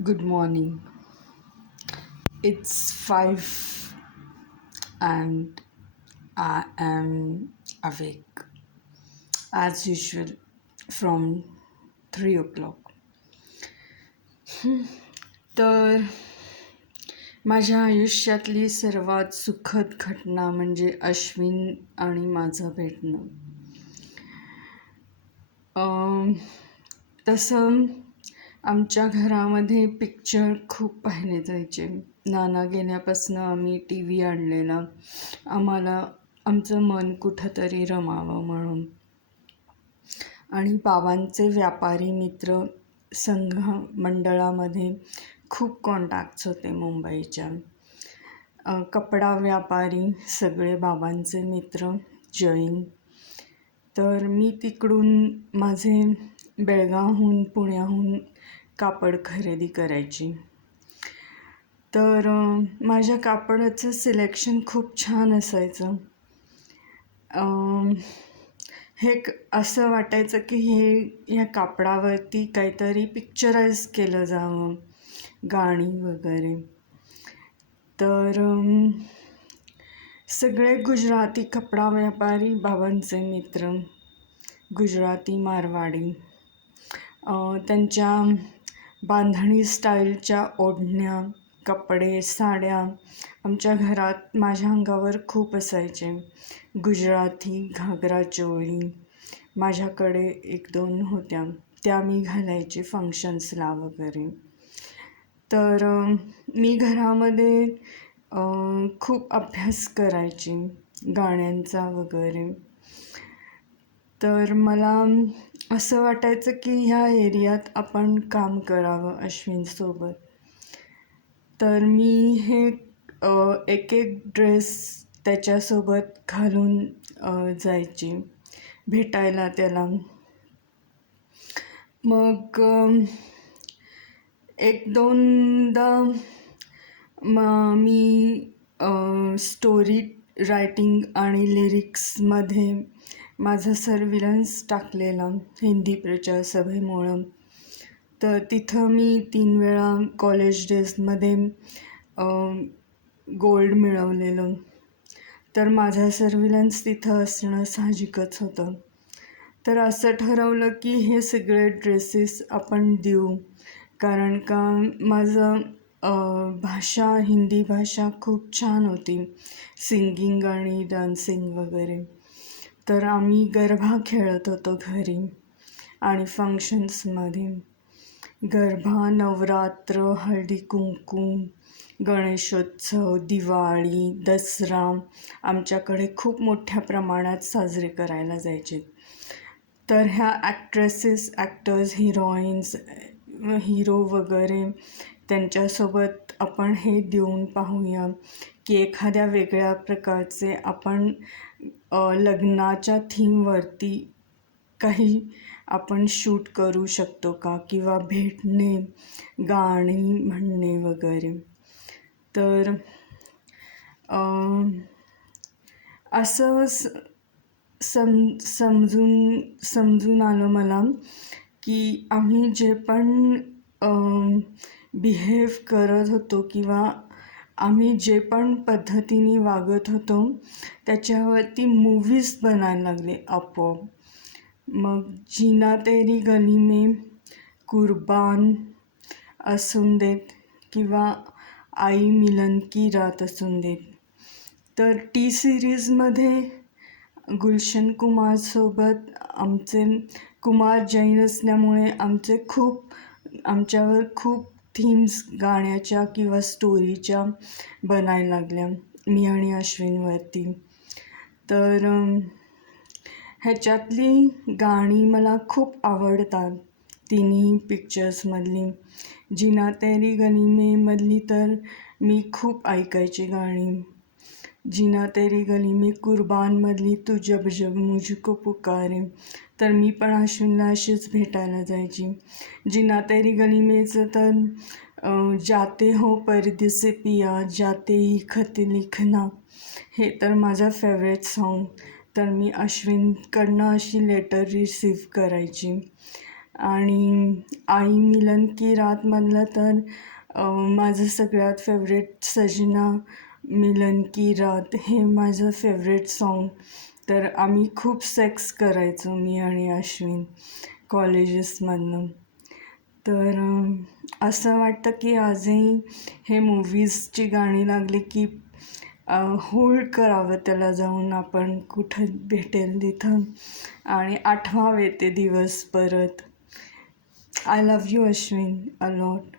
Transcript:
Good morning. It's 5 and I am awake as usual from 3 o'clock. तर माझ्या आयुष्यातली सर्वात सुखद घटना म्हणजे अश्विन आणि माझं भेटणं. तसं आमच्या घरामध्ये पिक्चर खूप पाहिले जायचे. नाना गेल्यापासून आम्ही टी व्ही आणलेला आम्हाला आमचं मन कुठंतरी रमावं म्हणून. आणि बाबांचे व्यापारी मित्र संघ मंडळामध्ये खूप कॉन्टॅक्ट्स होते मुंबईच्या. कपडा व्यापारी सगळे बाबांचे मित्र जैन. तर मी तिकडून माझे बेळगावहून पुण्याहून कापड खरेदी करायची. तर माझ्या कापडाचं सिलेक्शन खूप छान असायचं. असं वाटायचं की ह्या कापडावरती काहीतरी पिक्चराईज केलं जावं, गाणी वगैरे. तर सगळे गुजराती कपडा व्यापारी बाबांचे मित्र, गुजराती मारवाडी, त्यांच्या बांधणी स्टाईलच्या ओढण्या, कपडे, साड्या आमच्या घरात माझ्या अंगावर खूप असायचे. गुजराती घागरा चोळी माझ्याकडे 1-2 होत्या, त्या मी घालायचे फंक्शन्सला वगैरे. तर मी घरामध्ये खूप अभ्यास करायची गाण्यांचा वगैरे. तर मला असं वाटायचं की ह्या एरियात आपण काम करावं अश्विनसोबत. तर मी हे एक ड्रेस त्याच्यासोबत घालून जायची भेटायला त्याला. मग 1-2दा मी स्टोरी रायटिंग आणि लिरिक्समध्ये माझा सर्व्हिलन्स टाकलेला हिंदी प्रचार सभेमुळं. तर तिथं मी 3 वेळा कॉलेज डेजमध्ये गोल्ड मिळवलेलं. तर माझा सर्व्हिलन्स तिथं असणं साहजिकच होतं. तर असं ठरवलं की हे सगळे ड्रेसेस आपण देऊ, कारण का माझं भाषा हिंदी भाषा खूप छान होती, सिंगिंग आणि डान्सिंग वगैरे. तर आम्ही गरबा खेळत होतो घरी आणि फंक्शन्समध्ये. गरबा, नवरात्र, हळदी कुंकू, गणेशोत्सव, दिवाळी, दसरा आमच्याकडे खूप मोठ्या प्रमाणात साजरे करायला जायचे. तर ह्या ॲक्ट्रेसेस, ॲक्टर्स, हिरोईन्स, हिरो वगैरे त्यांच्यासोबत आपण हे देऊन पाहूया की एखाद्या वेगळ्या प्रकारचे आपण लग्नाच्या थीमवरती काही आपण शूट करू शकतो का, किंवा भेटणे, गाणी म्हणणे वगैरे. तर असं समजून आलं मला की आम्ही जे पण बिहेव करत होतो किंवा आम्ही जे पण पद्धतीने वागत होतो त्याच्यावरती मूव्हीज बनायला लागले आपोआप. मग जीना तेरी गली में, कुर्बान असून देत किंवा आई मिलन की रात असून देत. तर टी सिरीजमध्ये गुलशन कुमारसोबत आमचे कुमार जैन असल्यामुळे आमच्यावर खूप थीम्स गाण्याच्या किंवा स्टोरीच्या बनायला लागल्या मी आणि अश्विनवरती. तर ह्याच्यातली गाणी मला खूप आवडतात तिन्ही पिक्चर्समधली. जीना तेरी गली में मधली तर मी खूप ऐकायची गाणी. जीना तेरी गली में, कुर्बानमधली तू जब जब मुझको पुकारे, तर मी पण अश्विनला अशीच भेटायला जायची. जीना तेरी गली मेचं तर जाते हो परदेसी पिया, जाते ही खत लिखना, हे तर माझं फेवरेट सॉन्ग. तर मी अश्विनकडनं अशी लेटर रिसीव्ह करायची. आणि आई मिलन की रातमधलं तर माझं सगळ्यात फेवरेट सजना मिलन की रात हे माझं फेवरेट सॉन्ग. तर आम्ही खूप सेक्स करायचो मी आणि अश्विन कॉलेजेसमधनं. तर असं वाटतं की आजही हे मूव्हीजची गाणी लागली की होल्ड करावं त्याला जाऊन आपण कुठं भेटेल तिथं आणि आठवावे ते दिवस परत. I love you Ashwin a lot.